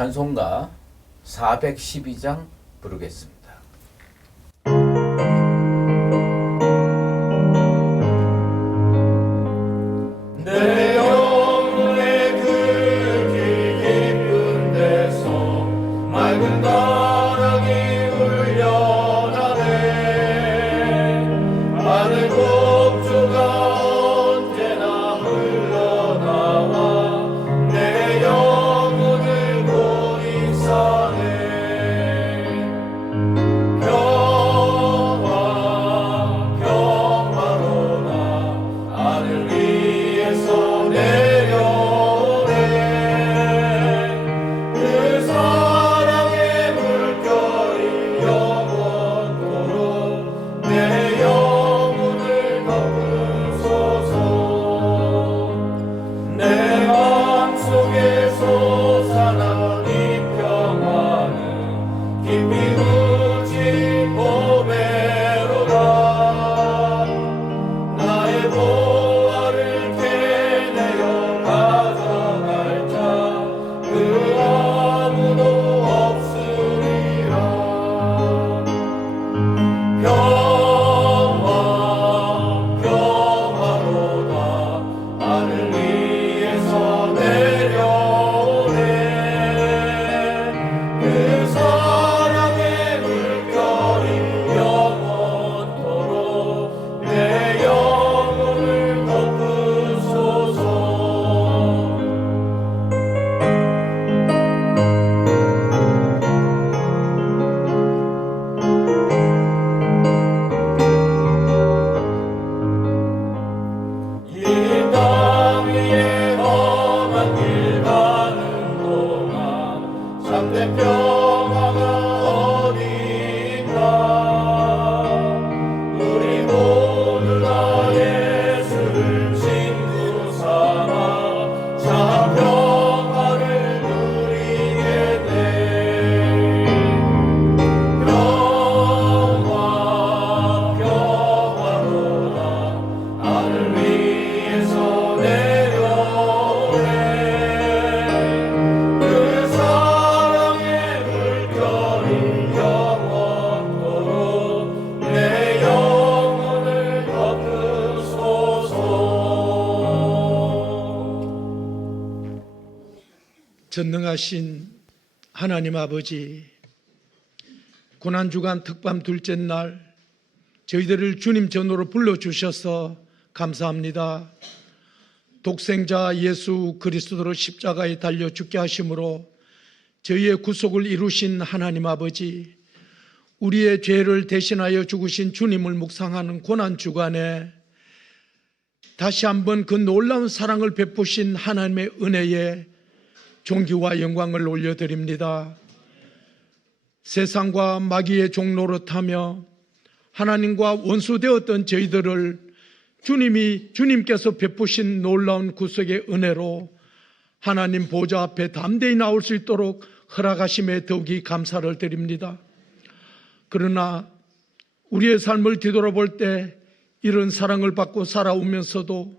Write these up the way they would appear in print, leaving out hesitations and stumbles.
찬송가 412장 부르겠습니다. 내 영혼의 그 길 깊은 데서 맑은 바람이 울려나네. 하늘 곡조가 언제나 흘러나와 내 영혼을 고이사네. 평화로다 하늘 위에서 내려오네. 그 사랑의 물결이 영원토록 내 영혼을 덮으소서. 내 맘속에 솟아난 이 평화는 깊이 묻힌 보배로다. 나의 보화를 캐내어 가져갈 자 그 아무도 없으리라. 평화로다 하늘 위에서 내려오네. 그 사랑의 물결이 영원토록 내 영혼을 덮으소서. 이 땅 위에 험한 길 가는 동안 참된 평화가 어디 있나. 우리 모두 다 예수를 친구 삼아 참 평화를 누리겠네. 평화로다 하늘 위에서 내려오네. 그 사랑의 물결이 영원토록 내 영혼을 덮으소서. 전능하신 하나님 아버지, 고난주간 특밤 둘째 날 저희들을 주님 전으로 불러주셔서 감사합니다. 독생자 예수 그리스도로 십자가에 달려 죽게 하심으로 저희의 구속을 이루신 하나님 아버지, 우리의 죄를 대신하여 죽으신 주님을 묵상하는 고난주간에 다시 한번 그 놀라운 사랑을 베푸신 하나님의 은혜에 존귀와 영광을 올려드립니다. 세상과 마귀의 종로로 타며 하나님과 원수되었던 저희들을 주님께서 베푸신 놀라운 구속의 은혜로 하나님 보좌 앞에 담대히 나올 수 있도록 허락하심에 더욱이 감사를 드립니다. 그러나 우리의 삶을 뒤돌아볼 때 이런 사랑을 받고 살아오면서도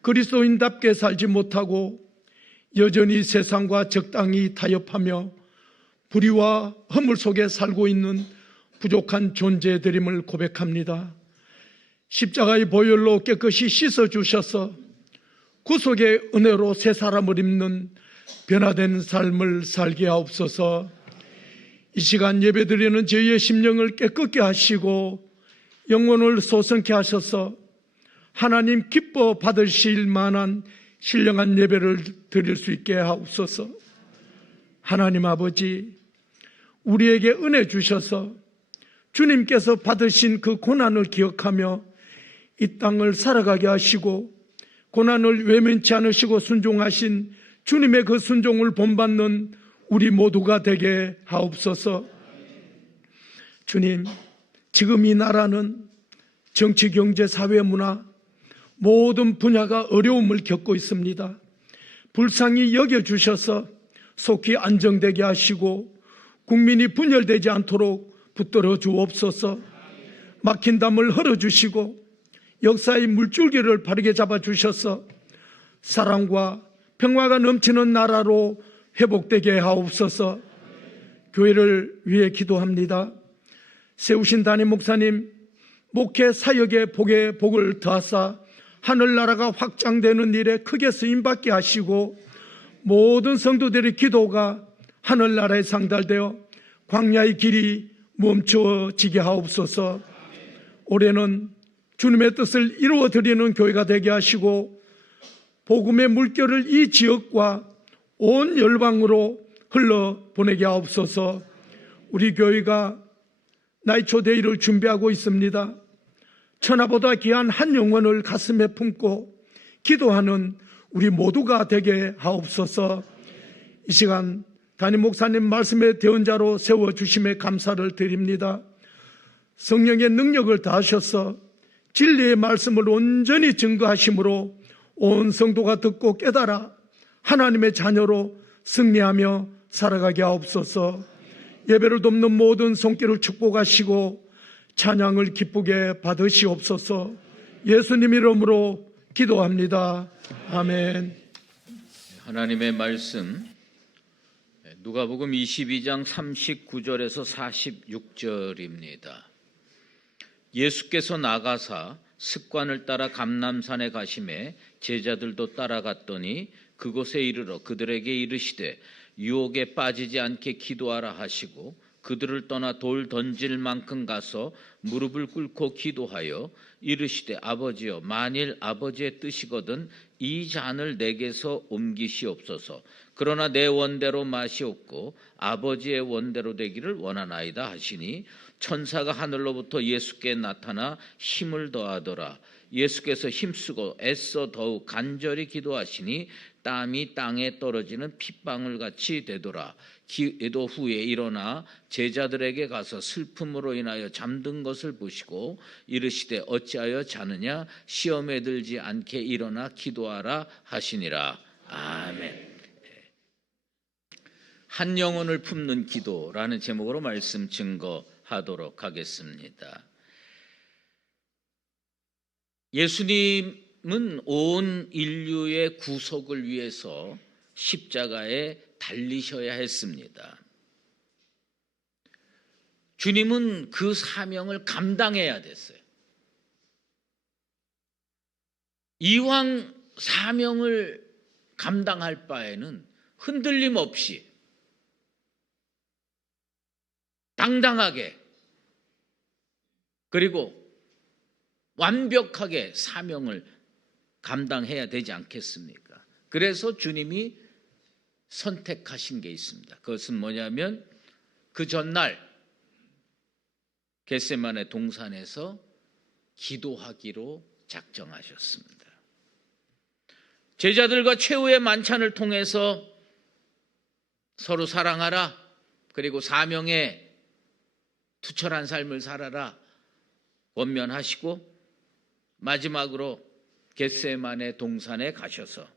그리스도인답게 살지 못하고 여전히 세상과 적당히 타협하며 불의와 허물 속에 살고 있는 부족한 존재들임을 고백합니다. 십자가의 보혈로 깨끗이 씻어주셔서 구속의 은혜로 새 사람을 입는 변화된 삶을 살게 하옵소서. 이 시간 예배드리는 저희의 심령을 깨끗게 하시고 영혼을 소성케 하셔서 하나님 기뻐 받으실 만한 신령한 예배를 드릴 수 있게 하옵소서. 하나님 아버지, 우리에게 은혜 주셔서 주님께서 받으신 그 고난을 기억하며 이 땅을 살아가게 하시고 고난을 외면치 않으시고 순종하신 주님의 그 순종을 본받는 우리 모두가 되게 하옵소서. 주님, 지금 이 나라는 정치, 경제, 사회, 문화 모든 분야가 어려움을 겪고 있습니다. 불쌍히 여겨주셔서 속히 안정되게 하시고 국민이 분열되지 않도록 붙들어 주옵소서. 막힌 담을 헐어주시고 역사의 물줄기를 바르게 잡아주셔서 사랑과 평화가 넘치는 나라로 회복되게 하옵소서. 교회를 위해 기도합니다. 세우신 담임 목사님, 목회 사역의 복에 복을 더하사 하늘나라가 확장되는 일에 크게 쓰임받게 하시고, 모든 성도들의 기도가 하늘나라에 상달되어 광야의 길이 멈추어지게 하옵소서. 올해는 주님의 뜻을 이루어드리는 교회가 되게 하시고, 복음의 물결을 이 지역과 온 열방으로 흘러보내게 하옵소서. 우리 교회가 나이초 데이를 준비하고 있습니다. 천하보다 귀한 한 영혼을 가슴에 품고 기도하는 우리 모두가 되게 하옵소서. 이 시간 담임 목사님 말씀의 대언자로 세워주심에 감사를 드립니다. 성령의 능력을 다하셔서 진리의 말씀을 온전히 증거하심으로 온 성도가 듣고 깨달아 하나님의 자녀로 승리하며 살아가게 하옵소서. 예배를 돕는 모든 손길을 축복하시고 찬양을 기쁘게 받으시옵소서. 예수님 이름으로 기도합니다. 아멘. 하나님의 말씀 누가복음 22장 39절에서 46절입니다. 예수께서 나가사 습관을 따라 감람산에 가심에 제자들도 따라갔더니 그곳에 이르러 그들에게 이르시되 유혹에 빠지지 않게 기도하라 하시고, 그들을 떠나 돌 던질 만큼 가서 무릎을 꿇고 기도하여 이르시되 아버지여, 만일 아버지의 뜻이거든 이 잔을 내게서 옮기시옵소서. 그러나 내 원대로 마시옵고 아버지의 원대로 되기를 원하나이다 하시니, 천사가 하늘로부터 예수께 나타나 힘을 더하더라. 예수께서 힘쓰고 애써 더욱 간절히 기도하시니 땀이 땅에 떨어지는 핏방울 같이 되더라. 기도 후에 일어나 제자들에게 가서 슬픔으로 인하여 잠든 것을 보시고 이르시되 어찌하여 자느냐, 시험에 들지 않게 일어나 기도하라 하시니라. 아멘. 한 영혼을 품는 기도라는 제목으로 말씀 증거하도록 하겠습니다. 예수님은 온 인류의 구속을 위해서 십자가에 달리셔야 했습니다. 주님은 그 사명을 감당해야 됐어요. 이왕 사명을 감당할 바에는 흔들림 없이 당당하게 그리고 완벽하게 사명을 감당해야 되지 않겠습니까? 그래서 주님이 선택하신 게 있습니다. 그것은 뭐냐면 그 전날 겟세마네 동산에서 기도하기로 작정하셨습니다. 제자들과 최후의 만찬을 통해서 서로 사랑하라, 그리고 사명에 투철한 삶을 살아라 권면하시고, 마지막으로 겟세마네 동산에 가셔서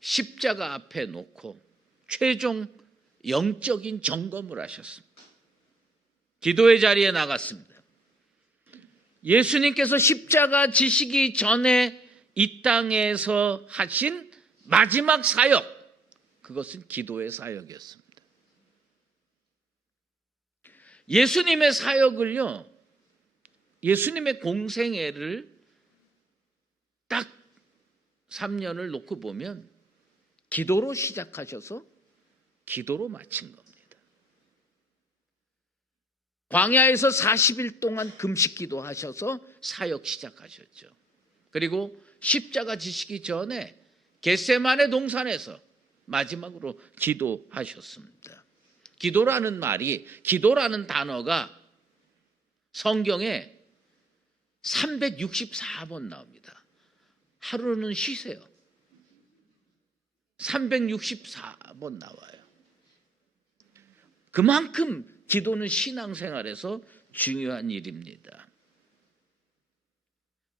십자가 앞에 놓고 최종 영적인 점검을 하셨습니다. 기도의 자리에 나갔습니다. 예수님께서 십자가 지시기 전에 이 땅에서 하신 마지막 사역, 그것은 기도의 사역이었습니다. 예수님의 사역을요, 예수님의 공생애를 딱 3년을 놓고 보면 기도로 시작하셔서 기도로 마친 겁니다. 광야에서 40일 동안 금식 기도하셔서 사역 시작하셨죠. 그리고 십자가 지시기 전에 겟세마네 동산에서 마지막으로 기도하셨습니다. 기도라는 말이, 기도라는 단어가 성경에 364번 나옵니다. 하루는 쉬세요. 364번 나와요. 그만큼 기도는 신앙생활에서 중요한 일입니다.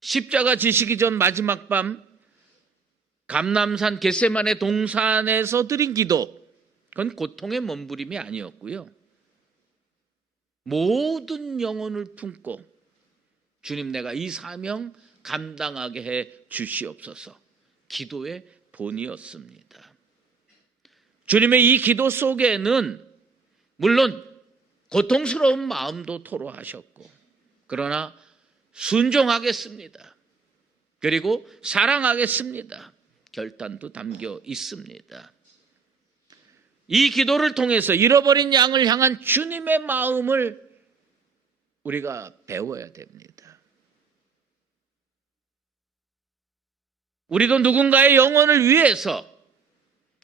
십자가 지시기 전 마지막 밤 감람산 겟세마네 동산에서 드린 기도, 그건 고통의 몸부림이 아니었고요. 모든 영혼을 품고 주님, 내가 이 사명 감당하게 해 주시옵소서, 기도의 본이었습니다. 주님의 이 기도 속에는 물론 고통스러운 마음도 토로하셨고, 그러나 순종하겠습니다. 그리고 사랑하겠습니다. 결단도 담겨 있습니다. 이 기도를 통해서 잃어버린 양을 향한 주님의 마음을 우리가 배워야 됩니다. 우리도 누군가의 영혼을 위해서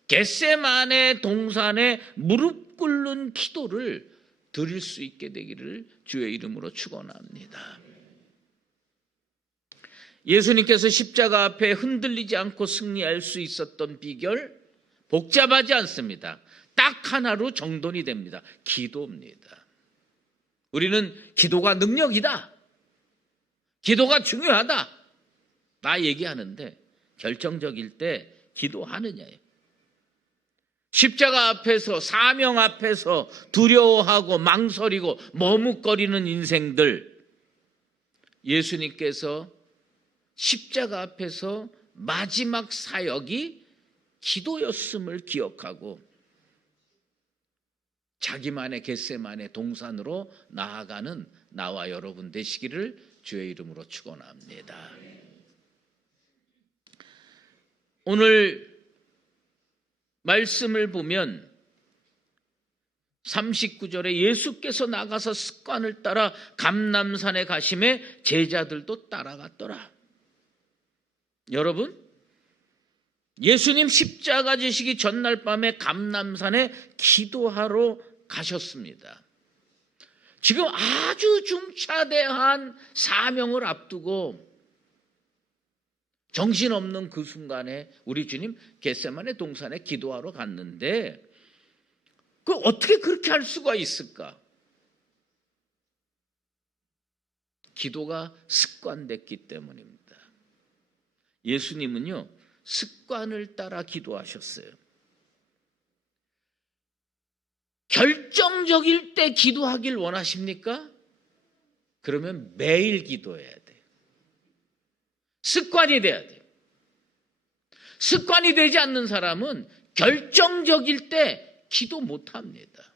겟세마네 동산에 무릎 꿇는 기도를 드릴 수 있게 되기를 주의 이름으로 축원합니다. 예수님께서 십자가 앞에 흔들리지 않고 승리할 수 있었던 비결, 복잡하지 않습니다. 딱 하나로 정돈이 됩니다. 기도입니다. 우리는 기도가 능력이다, 기도가 중요하다 다 얘기하는데 결정적일 때 기도하느냐예요. 십자가 앞에서, 사명 앞에서 두려워하고 망설이고 머뭇거리는 인생들, 예수님께서 십자가 앞에서 마지막 사역이 기도였음을 기억하고 자기만의 겟세마네 동산으로 나아가는 나와 여러분 되시기를 주의 이름으로 축원합니다. 오늘 말씀을 보면 39절에 예수께서 나가서 습관을 따라 감람산에 가심에 제자들도 따라갔더라. 여러분, 예수님 십자가 지시기 전날 밤에 감람산에 기도하러 가셨습니다. 지금 아주 중차대한 사명을 앞두고 정신없는 그 순간에 우리 주님 겟세마네 동산에 기도하러 갔는데 그 어떻게 그렇게 할 수가 있을까? 기도가 습관됐기 때문입니다. 예수님은요, 습관을 따라 기도하셨어요. 결정적일 때 기도하길 원하십니까? 그러면 매일 기도해야 돼요. 습관이 돼야 돼요. 습관이 되지 않는 사람은 결정적일 때 기도 못합니다.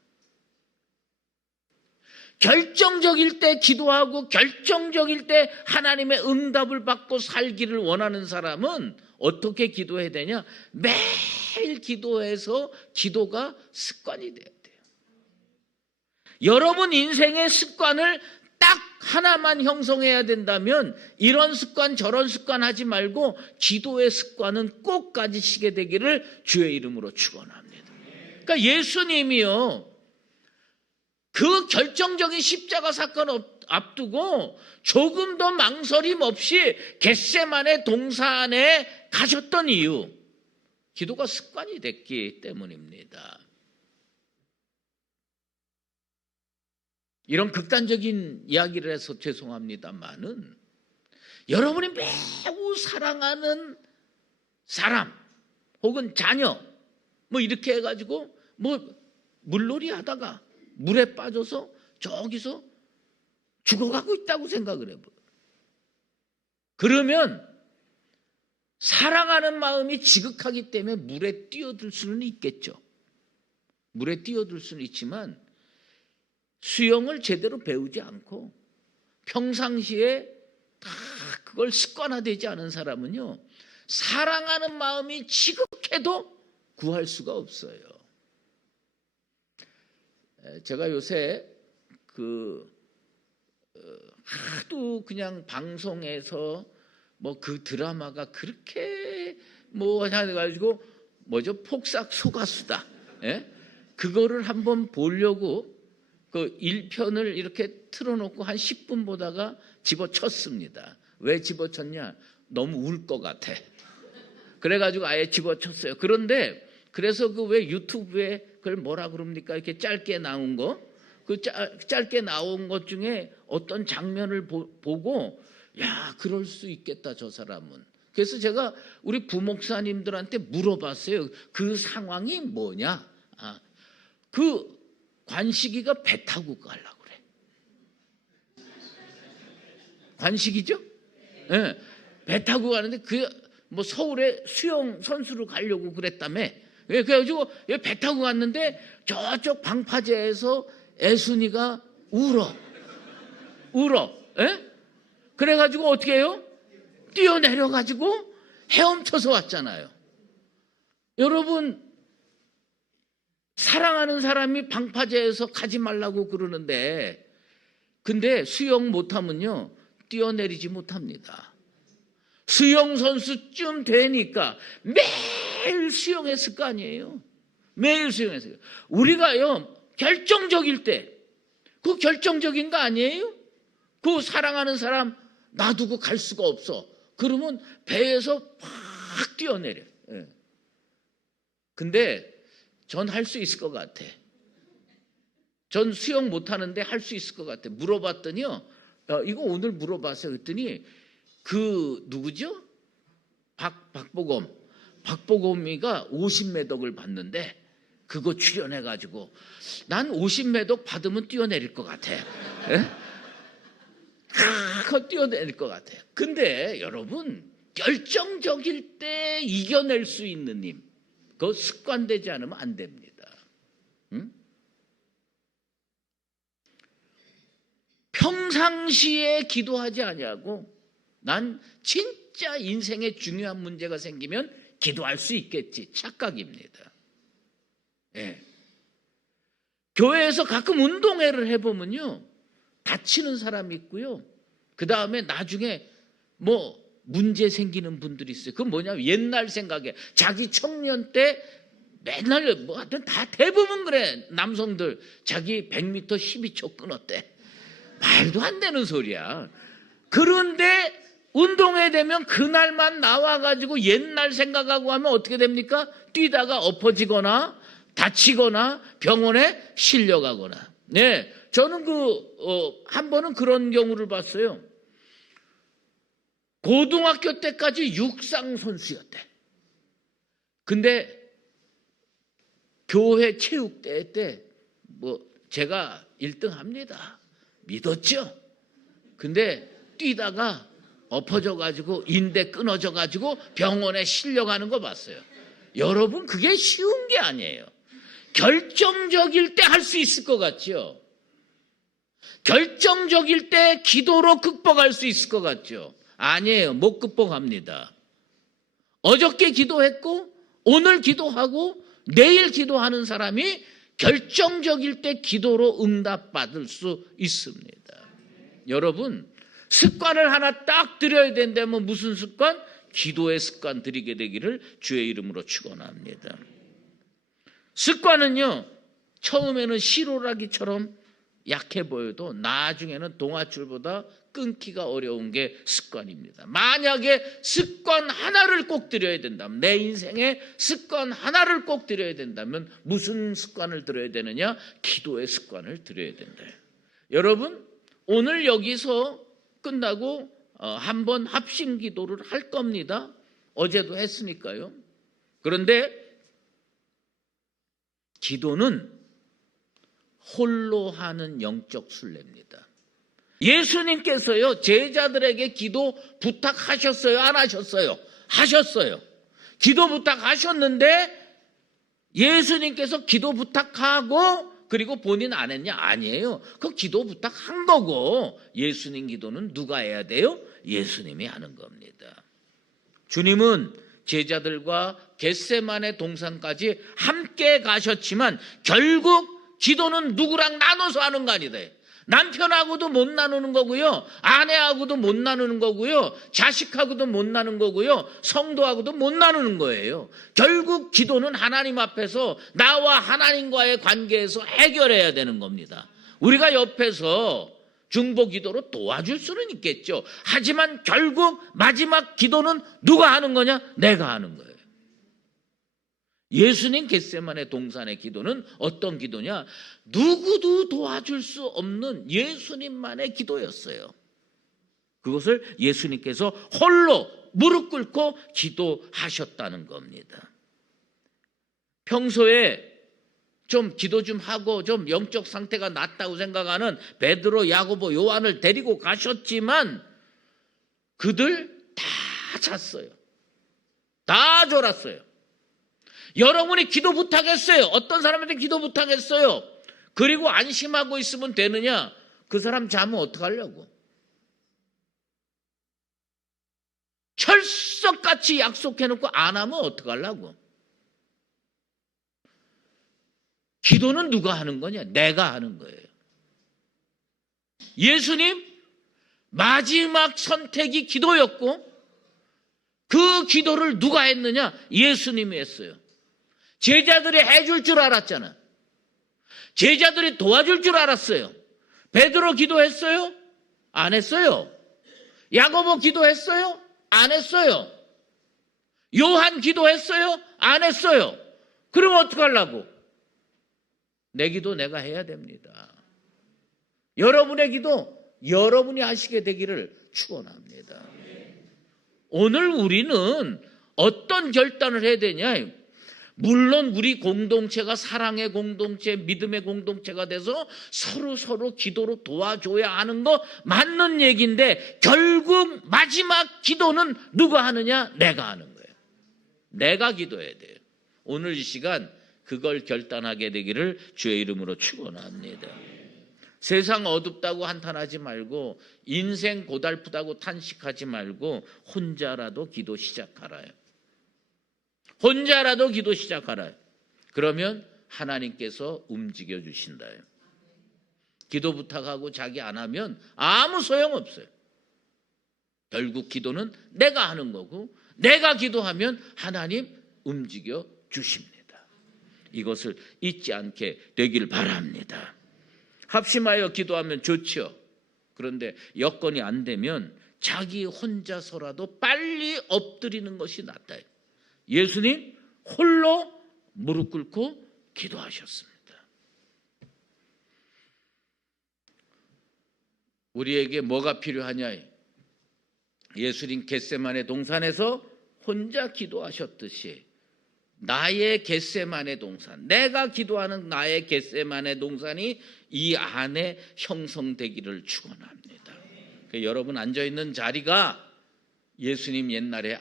결정적일 때 기도하고 결정적일 때 하나님의 응답을 받고 살기를 원하는 사람은 어떻게 기도해야 되냐? 매일 기도해서 기도가 습관이 돼야 돼요. 여러분 인생의 습관을 딱 하나만 형성해야 된다면 이런 습관 저런 습관 하지 말고 기도의 습관은 꼭 가지시게 되기를 주의 이름으로 축원합니다. 그러니까 예수님이요, 그 결정적인 십자가 사건 앞두고 조금 더 망설임 없이 겟세마네 동산에 가셨던 이유, 기도가 습관이 됐기 때문입니다. 이런 극단적인 이야기를 해서 죄송합니다만은 여러분이 매우 사랑하는 사람 혹은 자녀 뭐 이렇게 해가지고 뭐 물놀이 하다가 물에 빠져서 저기서 죽어가고 있다고 생각을 해봐요. 그러면 사랑하는 마음이 지극하기 때문에 물에 뛰어들 수는 있겠죠. 물에 뛰어들 수는 있지만 수영을 제대로 배우지 않고 평상시에 다 그걸 습관화되지 않은 사람은요, 사랑하는 마음이 지극해도 구할 수가 없어요. 제가 요새 하도 그냥 방송에서 뭐 그 드라마가 그렇게 뭐 해가지고 뭐죠, 폭삭 소가수다, 예? 그거를 한번 보려고 그 1편을 이렇게 틀어놓고 한 10분 보다가 집어쳤습니다. 왜 집어쳤냐? 너무 울 것 같아. 그래가지고 아예 집어쳤어요. 그런데 그래서 그 왜 유튜브에 그걸 뭐라 그럽니까? 이렇게 짧게 나온 거, 그 짧게 나온 것 중에 어떤 장면을 보고 야, 그럴 수 있겠다 저 사람은. 그래서 제가 우리 부목사님들한테 물어봤어요. 그 상황이 뭐냐? 그 관식이가 배 타고 가려고 그래. 관식이죠? 예. 네, 배 타고 가는데 그 뭐 서울에 수영 선수로 가려고 그랬다며. 그래가지고 배 타고 갔는데 저쪽 방파제에서 애순이가 울어. 예? 그래가지고 어떻게 해요? 뛰어내려가지고 헤엄쳐서 왔잖아요. 여러분, 사랑하는 사람이 방파제에서 가지 말라고 그러는데, 근데 수영 못하면요 뛰어내리지 못합니다. 수영 선수쯤 되니까 매일 수영했을 거 아니에요. 매일 수영했어요. 우리가요 결정적일 때, 그 결정적인 거 아니에요? 그 사랑하는 사람 놔두고 갈 수가 없어. 그러면 배에서 팍 뛰어내려. 예. 근데 전 할 수 있을 것 같아. 전 수영 못하는데 할 수 있을 것 같아. 물어봤더니요, 이거 오늘 물어봤어요. 그랬더니 그 누구죠? 박보검이가 50매덕을 받는데 그거 출연해가지고 난 50매덕 받으면 뛰어내릴 것 같아. 예? 그거 뛰어내릴 것 같아요. 근데 여러분, 결정적일 때 이겨낼 수 있는 힘, 그거 습관되지 않으면 안 됩니다. 응? 평상시에 기도하지 아니하고 난 진짜 인생에 중요한 문제가 생기면 기도할 수 있겠지, 착각입니다. 예. 교회에서 가끔 운동회를 해보면요 다치는 사람이 있고요, 그 다음에 나중에 뭐 문제 생기는 분들이 있어요. 그건 뭐냐면 옛날 생각에 자기 청년 때 맨날 뭐 하여튼 다 대부분 그래. 남성들 자기 100m 12초 끊었대. 말도 안 되는 소리야. 그런데 운동회 되면 그날만 나와가지고 옛날 생각하고 하면 어떻게 됩니까? 뛰다가 엎어지거나 다치거나 병원에 실려가거나. 네, 저는 한 번은 그런 경우를 봤어요. 고등학교 때까지 육상 선수였대. 근데 교회 체육대회 때 뭐 제가 1등 합니다. 믿었죠? 근데 뛰다가 엎어져가지고 인대 끊어져가지고 병원에 실려가는 거 봤어요. 여러분, 그게 쉬운 게 아니에요. 결정적일 때 할 수 있을 것 같죠? 결정적일 때 기도로 극복할 수 있을 것 같죠? 아니에요. 못 극복합니다. 어저께 기도했고 오늘 기도하고 내일 기도하는 사람이 결정적일 때 기도로 응답받을 수 있습니다. 여러분, 습관을 하나 딱 들여야 된다면 무슨 습관? 기도의 습관 들이게 되기를 주의 이름으로 축원합니다. 습관은요, 처음에는 시로라기처럼 약해 보여도 나중에는 동아줄보다 끊기가 어려운 게 습관입니다. 만약에 습관 하나를 꼭 들여야 된다면, 내 인생에 습관 하나를 꼭 들여야 된다면 무슨 습관을 들여야 되느냐? 기도의 습관을 들여야 된다. 여러분, 오늘 여기서 끝나고 한번 합심 기도를 할 겁니다. 어제도 했으니까요. 그런데 기도는 홀로 하는 영적 순례입니다. 예수님께서요, 제자들에게 기도 부탁하셨어요? 안 하셨어요? 하셨어요. 기도 부탁하셨는데 예수님께서 기도 부탁하고 그리고 본인 안 했냐? 아니에요. 그 기도 부탁한 거고, 예수님 기도는 누가 해야 돼요? 예수님이 하는 겁니다. 주님은 제자들과 겟세마네 동산까지 함께 가셨지만 결국 기도는 누구랑 나눠서 하는 거 아니다. 남편하고도 못 나누는 거고요, 아내하고도 못 나누는 거고요, 자식하고도 못 나누는 거고요, 성도하고도 못 나누는 거예요. 결국 기도는 하나님 앞에서 나와 하나님과의 관계에서 해결해야 되는 겁니다. 우리가 옆에서 중보 기도로 도와줄 수는 있겠죠. 하지만 결국 마지막 기도는 누가 하는 거냐? 내가 하는 거예요. 예수님 겟세마네 동산의 기도는 어떤 기도냐? 누구도 도와줄 수 없는 예수님만의 기도였어요. 그것을 예수님께서 홀로 무릎 꿇고 기도하셨다는 겁니다. 평소에 좀 기도 좀 하고 좀 영적 상태가 낮다고 생각하는 베드로, 야고보, 요한을 데리고 가셨지만 그들 다 잤어요. 다 졸았어요. 여러분이 기도 부탁했어요. 어떤 사람한테 기도 부탁했어요. 그리고 안심하고 있으면 되느냐? 그 사람 자면 어떡하려고? 철석같이 약속해놓고 안 하면 어떡하려고? 기도는 누가 하는 거냐? 내가 하는 거예요. 예수님 마지막 선택이 기도였고 그 기도를 누가 했느냐? 예수님이 했어요. 제자들이 해줄 줄 알았잖아. 제자들이 도와줄 줄 알았어요. 베드로 기도했어요? 안 했어요. 야고보 기도했어요? 안 했어요. 요한 기도했어요? 안 했어요. 그럼 어떡하려고? 내 기도 내가 해야 됩니다. 여러분의 기도 여러분이 하시게 되기를 축원합니다. 오늘 우리는 어떤 결단을 해야 되냐? 물론 우리 공동체가 사랑의 공동체, 믿음의 공동체가 돼서 서로 기도로 도와줘야 하는 거 맞는 얘기인데 결국 마지막 기도는 누가 하느냐? 내가 하는 거예요. 내가 기도해야 돼요. 오늘 이 시간 그걸 결단하게 되기를 주의 이름으로 축원합니다. 세상 어둡다고 한탄하지 말고 인생 고달프다고 탄식하지 말고 혼자라도 기도 시작하라요. 혼자라도 기도 시작하라요. 그러면 하나님께서 움직여 주신다요. 기도 부탁하고 자기 안 하면 아무 소용없어요. 결국 기도는 내가 하는 거고 내가 기도하면 하나님 움직여 주십니다. 이것을 잊지 않게 되길 바랍니다. 합심하여 기도하면 좋죠. 그런데 여건이 안 되면 자기 혼자서라도 빨리 엎드리는 것이 낫다. 예수님 홀로 무릎 꿇고 기도하셨습니다. 우리에게 뭐가 필요하냐? 예수님 겟세마네 동산에서 혼자 기도하셨듯이 나의 겟세마네 동산, 내가 기도하는 나의 겟세마네 동산이 이 안에 형성되기를 축원합니다. 여러분 앉아있는 자리가 예수님 옛날에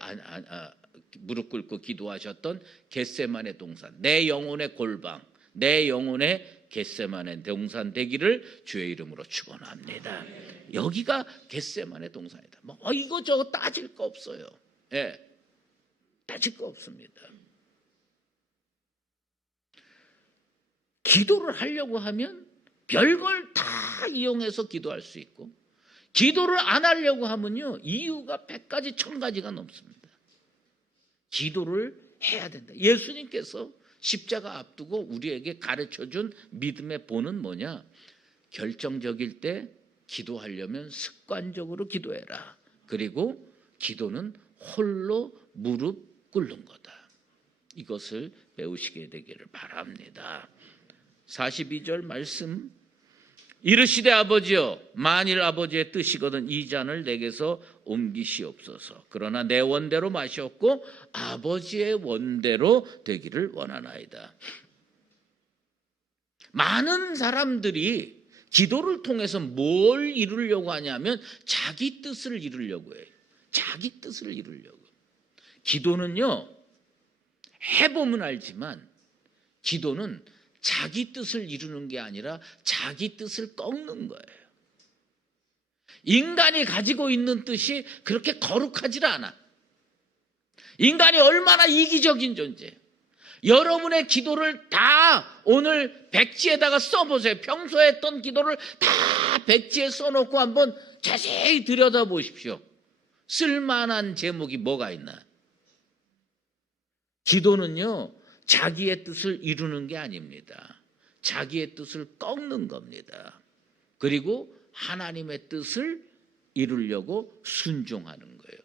무릎 꿇고 기도하셨던 겟세마네 동산, 내 영혼의 골방, 내 영혼의 겟세마네 동산 되기를 주의 이름으로 축원합니다. 여기가 겟세마네 동산이다. 뭐 이거 저거 따질 거 없어요. 예, 따질 거 없습니다. 기도를 하려고 하면 별걸 다 이용해서 기도할 수 있고 기도를 안 하려고 하면요 이유가 100가지 1000가지가 넘습니다. 기도를 해야 된다. 예수님께서 십자가 앞두고 우리에게 가르쳐준 믿음의 본은 뭐냐? 결정적일 때 기도하려면 습관적으로 기도해라. 그리고 기도는 홀로 무릎 꿇는 거다. 이것을 배우시게 되기를 바랍니다. 42절 말씀, 이르시되 아버지여 만일 아버지의 뜻이거든 이 잔을 내게서 옮기시옵소서. 그러나 내 원대로 마시옵고 아버지의 원대로 되기를 원하나이다. 많은 사람들이 기도를 통해서 뭘 이루려고 하냐면 자기 뜻을 이루려고 해요. 자기 뜻을 이루려고. 기도는요 해보면 알지만 기도는 자기 뜻을 이루는 게 아니라 자기 뜻을 꺾는 거예요. 인간이 가지고 있는 뜻이 그렇게 거룩하지 않아. 인간이 얼마나 이기적인 존재예요. 여러분의 기도를 다 오늘 백지에다가 써보세요. 평소에 했던 기도를 다 백지에 써놓고 한번 자세히 들여다보십시오. 쓸만한 제목이 뭐가 있나? 기도는요 자기의 뜻을 이루는 게 아닙니다. 자기의 뜻을 꺾는 겁니다. 그리고 하나님의 뜻을 이루려고 순종하는 거예요.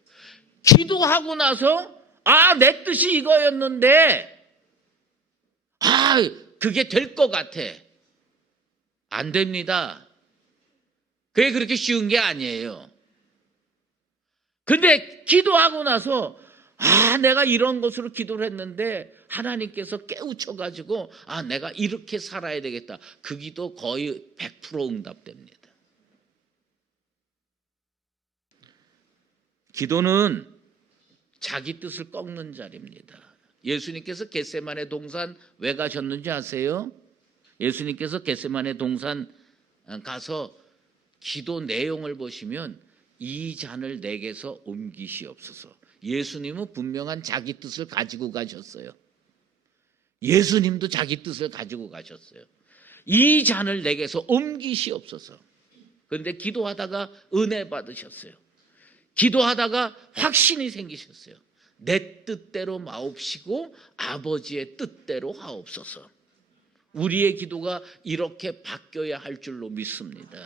기도하고 나서 내 뜻이 이거였는데 그게 될 것 같아. 안 됩니다. 그게 그렇게 쉬운 게 아니에요. 근데 기도하고 나서 내가 이런 것으로 기도를 했는데 하나님께서 깨우쳐가지고 내가 이렇게 살아야 되겠다. 그 기도 거의 100% 응답됩니다. 기도는 자기 뜻을 꺾는 자리입니다. 예수님께서 겟세마네 동산 왜 가셨는지 아세요? 예수님께서 겟세마네 동산 가서 기도 내용을 보시면 이 잔을 내게서 옮기시옵소서. 예수님은 분명한 자기 뜻을 가지고 가셨어요. 예수님도 자기 뜻을 가지고 가셨어요. 이 잔을 내게서 옮기시옵소서. 그런데 기도하다가 은혜 받으셨어요. 기도하다가 확신이 생기셨어요. 내 뜻대로 마옵시고 아버지의 뜻대로 하옵소서. 우리의 기도가 이렇게 바뀌어야 할 줄로 믿습니다.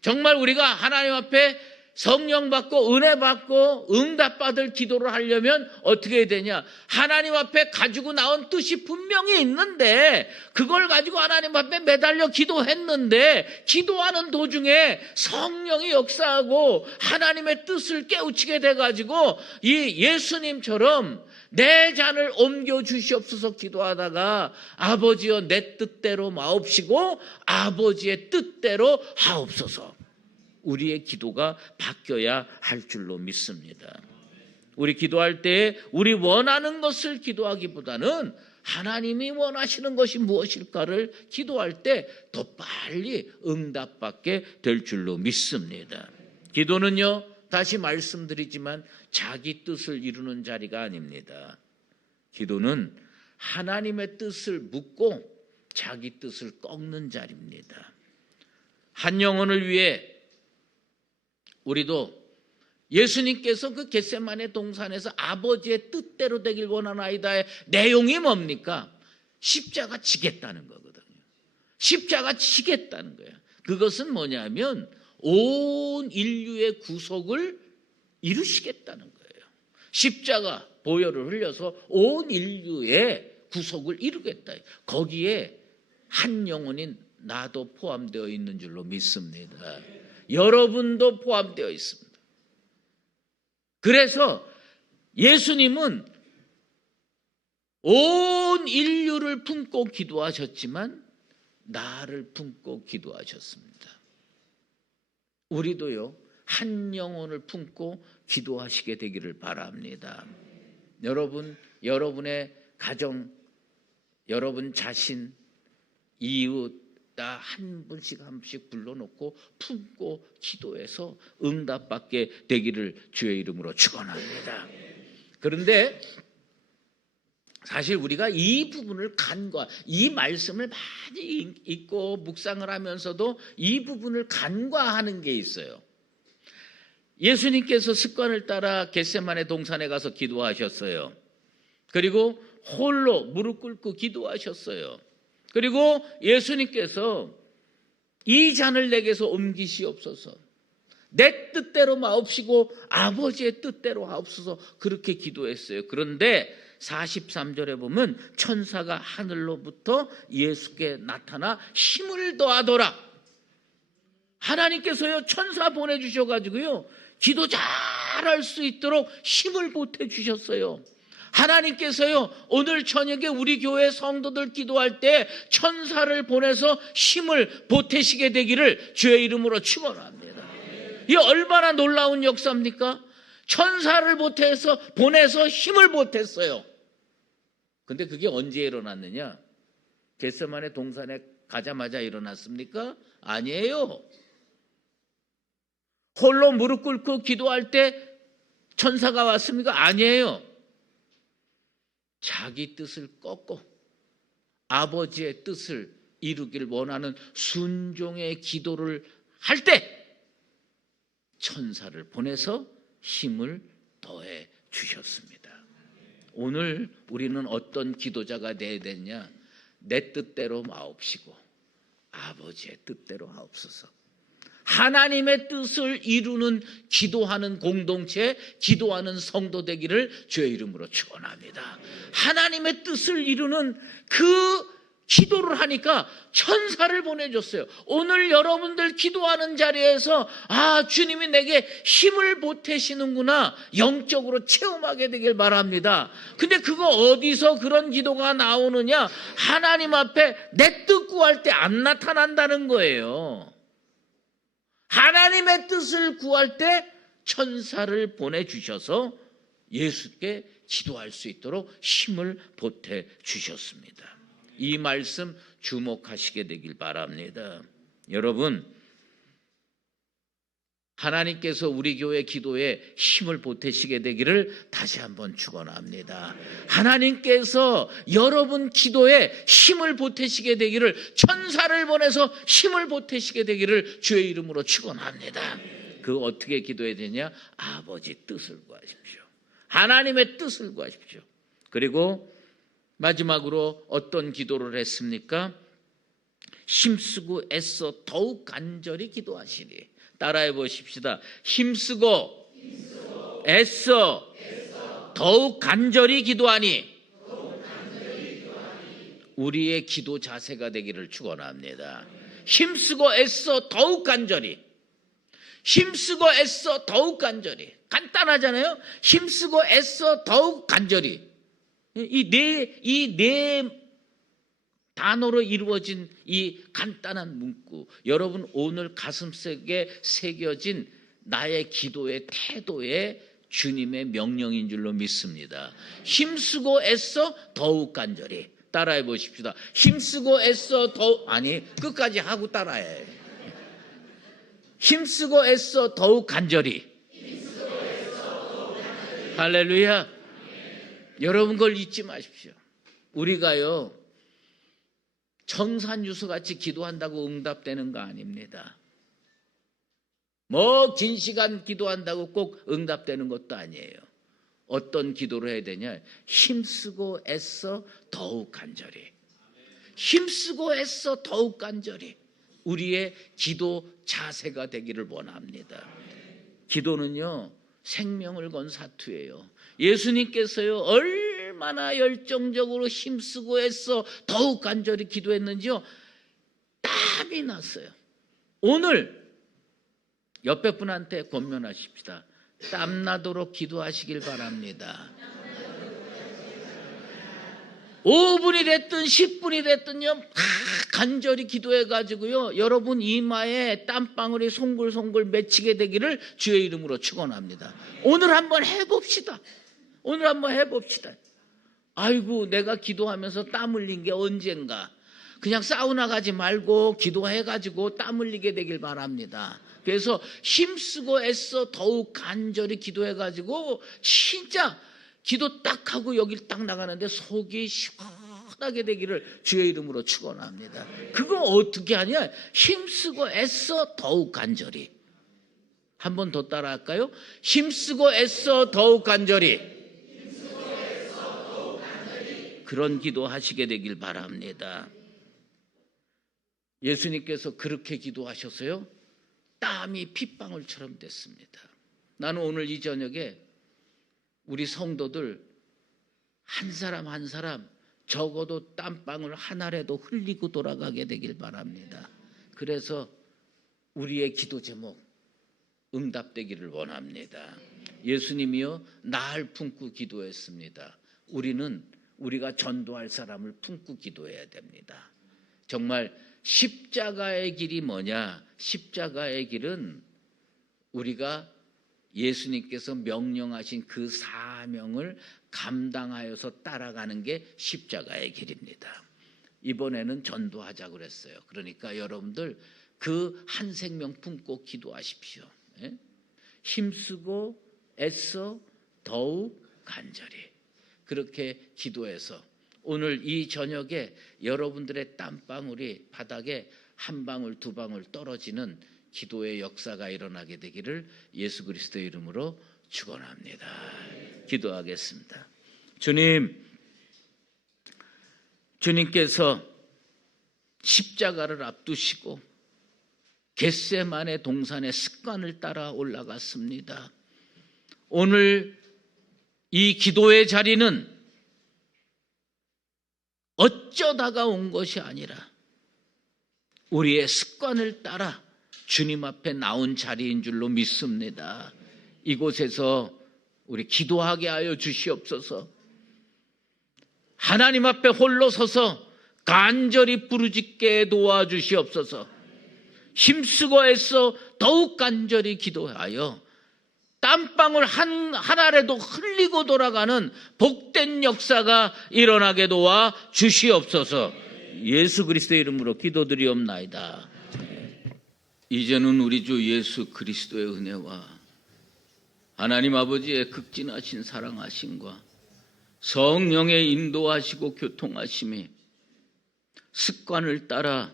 정말 우리가 하나님 앞에 성령 받고 은혜 받고 응답 받을 기도를 하려면 어떻게 해야 되냐? 하나님 앞에 가지고 나온 뜻이 분명히 있는데 그걸 가지고 하나님 앞에 매달려 기도했는데 기도하는 도중에 성령이 역사하고 하나님의 뜻을 깨우치게 돼가지고 이 예수님처럼 내 잔을 옮겨 주시옵소서 기도하다가 아버지여 내 뜻대로 마옵시고 아버지의 뜻대로 하옵소서. 우리의 기도가 바뀌어야 할 줄로 믿습니다. 우리 기도할 때 우리 원하는 것을 기도하기보다는 하나님이 원하시는 것이 무엇일까를 기도할 때 더 빨리 응답받게 될 줄로 믿습니다. 기도는요, 다시 말씀드리지만 자기 뜻을 이루는 자리가 아닙니다. 기도는 하나님의 뜻을 묻고 자기 뜻을 꺾는 자리입니다. 한 영혼을 위해 우리도 예수님께서 그 겟세마네 동산에서 아버지의 뜻대로 되길 원하나이다의 내용이 뭡니까? 십자가 지겠다는 거거든요. 십자가 지겠다는 거예요. 그것은 뭐냐면 온 인류의 구속을 이루시겠다는 거예요. 십자가 보혈을 흘려서 온 인류의 구속을 이루겠다. 거기에 한 영혼인 나도 포함되어 있는 줄로 믿습니다. 여러분도 포함되어 있습니다. 그래서 예수님은 온 인류를 품고 기도하셨지만 나를 품고 기도하셨습니다. 우리도요, 한 영혼을 품고 기도하시게 되기를 바랍니다. 여러분, 여러분의 가정, 여러분 자신, 이웃 다 한 분씩 한 분씩 불러놓고 품고 기도해서 응답받게 되기를 주의 이름으로 축원합니다. 그런데 사실 우리가 이 부분을 이 말씀을 많이 읽고 묵상을 하면서도 이 부분을 간과하는 게 있어요. 예수님께서 습관을 따라 겟세마네 동산에 가서 기도하셨어요. 그리고 홀로 무릎 꿇고 기도하셨어요. 그리고 예수님께서 이 잔을 내게서 옮기시옵소서. 내 뜻대로 마옵시고 아버지의 뜻대로 하옵소서. 그렇게 기도했어요. 그런데 43절에 보면 천사가 하늘로부터 예수께 나타나 힘을 더하더라. 하나님께서요, 천사 보내주셔가지고요, 기도 잘할 수 있도록 힘을 보태주셨어요. 하나님께서요, 오늘 저녁에 우리 교회 성도들 기도할 때 천사를 보내서 힘을 보태시게 되기를 주의 이름으로 축원합니다. 이 얼마나 놀라운 역사입니까? 천사를 보내서 힘을 보탰어요. 근데 그게 언제 일어났느냐? 겟세마네 동산에 가자마자 일어났습니까? 아니에요. 홀로 무릎 꿇고 기도할 때 천사가 왔습니까? 아니에요. 자기 뜻을 꺾고 아버지의 뜻을 이루길 원하는 순종의 기도를 할 때 천사를 보내서 힘을 더해 주셨습니다. 오늘 우리는 어떤 기도자가 되어야 되냐? 내 뜻대로 마옵시고 아버지의 뜻대로 하옵소서. 하나님의 뜻을 이루는 기도하는 공동체, 기도하는 성도 되기를 주의 이름으로 축원합니다. 하나님의 뜻을 이루는 그 기도를 하니까 천사를 보내줬어요. 오늘 여러분들 기도하는 자리에서 주님이 내게 힘을 보태시는구나, 영적으로 체험하게 되길 바랍니다. 근데 그거 어디서 그런 기도가 나오느냐? 하나님 앞에 내 뜻 구할 때 안 나타난다는 거예요. 하나님의 뜻을 구할 때 천사를 보내주셔서 예수께 기도할 수 있도록 힘을 보태 주셨습니다. 이 말씀 주목하시게 되길 바랍니다. 여러분, 하나님께서 우리 교회 기도에 힘을 보태시게 되기를 다시 한번 축원합니다. 하나님께서 여러분 기도에 힘을 보태시게 되기를, 천사를 보내서 힘을 보태시게 되기를 주의 이름으로 축원합니다. 그 어떻게 기도해야 되냐? 아버지 뜻을 구하십시오. 하나님의 뜻을 구하십시오. 그리고 마지막으로 어떤 기도를 했습니까? 힘쓰고 애써 더욱 간절히 기도하시리. 따라해 보십시다. 힘쓰고 애써 더욱 간절히 기도하니 우리의 기도 자세가 되기를 축원합니다. 힘쓰고 애써 더욱 간절히, 힘쓰고 애써 더욱 간절히. 간단하잖아요. 힘쓰고 애써 더욱 간절히. 이 네 단어로 이루어진 이 간단한 문구, 여러분 오늘 가슴속에 새겨진 나의 기도의 태도의 주님의 명령인 줄로 믿습니다. 힘쓰고 애써 더욱 간절히. 따라해 보십시다. 힘쓰고 애써 더욱, 아니 끝까지 하고 따라해. 힘쓰고 애써 더욱 간절히. 할렐루야. 여러분 그걸 잊지 마십시오. 우리가요 청산유수같이 기도한다고 응답되는 거 아닙니다. 뭐 긴 시간 기도한다고 꼭 응답되는 것도 아니에요. 어떤 기도를 해야 되냐? 힘쓰고 애써 더욱 간절히. 힘쓰고 애써 더욱 간절히. 우리의 기도 자세가 되기를 원합니다. 기도는요 생명을 건 사투예요. 예수님께서요 얼마나 열정적으로 힘쓰고 애써 더욱 간절히 기도했는지요 땀이 났어요. 오늘 옆에 분한테 권면하십시다. 땀나도록 기도하시길 바랍니다. 5분이 됐든 10분이 됐든요 간절히 기도해가지고요 여러분 이마에 땀방울이 송글송글 맺히게 되기를 주의 이름으로 축원합니다. 오늘 한번 해봅시다. 오늘 한번 해봅시다. 아이고 내가 기도하면서 땀 흘린 게 언젠가. 그냥 사우나 가지 말고 기도해가지고 땀 흘리게 되길 바랍니다. 그래서 힘쓰고 애써 더욱 간절히 기도해가지고 진짜 기도 딱 하고 여길 딱 나가는데 속이 시원하게 되기를 주의 이름으로 축원합니다. 그거 어떻게 하냐? 힘쓰고 애써 더욱 간절히. 한 번 더 따라할까요? 힘쓰고 애써 더욱 간절히. 그런 기도 하시게 되길 바랍니다. 예수님께서 그렇게 기도하셨어요. 땀이 핏방울처럼 됐습니다. 나는 오늘 이 저녁에 우리 성도들 한 사람 한 사람 적어도 땀방울 하나라도 흘리고 돌아가게 되길 바랍니다. 그래서 우리의 기도 제목 응답되기를 원합니다. 예수님이요 날 품고 기도했습니다. 우리가 전도할 사람을 품고 기도해야 됩니다. 정말 십자가의 길이 뭐냐? 십자가의 길은 우리가 예수님께서 명령하신 그 사명을 감당하여서 따라가는 게 십자가의 길입니다. 이번에는 전도하자고 그랬어요. 그러니까 여러분들 그 한 생명 품고 기도하십시오. 예? 힘쓰고 애써 더욱 간절히. 그렇게 기도해서 오늘 이 저녁에 여러분들의 땀방울이 바닥에 한 방울 두 방울 떨어지는 기도의 역사가 일어나게 되기를 예수 그리스도의 이름으로 축원합니다. 기도하겠습니다. 주님께서 십자가를 앞두시고 겟세마네 동산의 습관을 따라 올라갔습니다. 오늘 이 기도의 자리는 어쩌다가 온 것이 아니라 우리의 습관을 따라 주님 앞에 나온 자리인 줄로 믿습니다. 이곳에서 우리 기도하게 하여 주시옵소서. 하나님 앞에 홀로 서서 간절히 부르짖게 도와주시옵소서. 힘쓰고 애써 더욱 간절히 기도하여 땀방울 한 알에도 흘리고 돌아가는 복된 역사가 일어나게 도와 주시옵소서. 예수 그리스도의 이름으로 기도드리옵나이다. 이제는 우리 주 예수 그리스도의 은혜와 하나님 아버지의 극진하신 사랑하심과 성령의 인도하시고 교통하심이 습관을 따라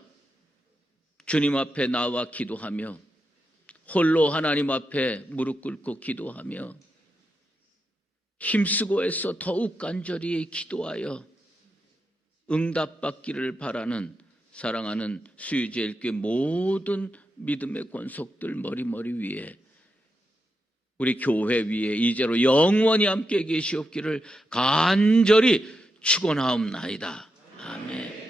주님 앞에 나와 기도하며 홀로 하나님 앞에 무릎 꿇고 기도하며 힘쓰고 애써 더욱 간절히 기도하여 응답받기를 바라는 사랑하는 수유제일교회 모든 믿음의 권속들 머리 위에 우리 교회 위에 이제로 영원히 함께 계시옵기를 간절히 축원하옵나이다. 아멘.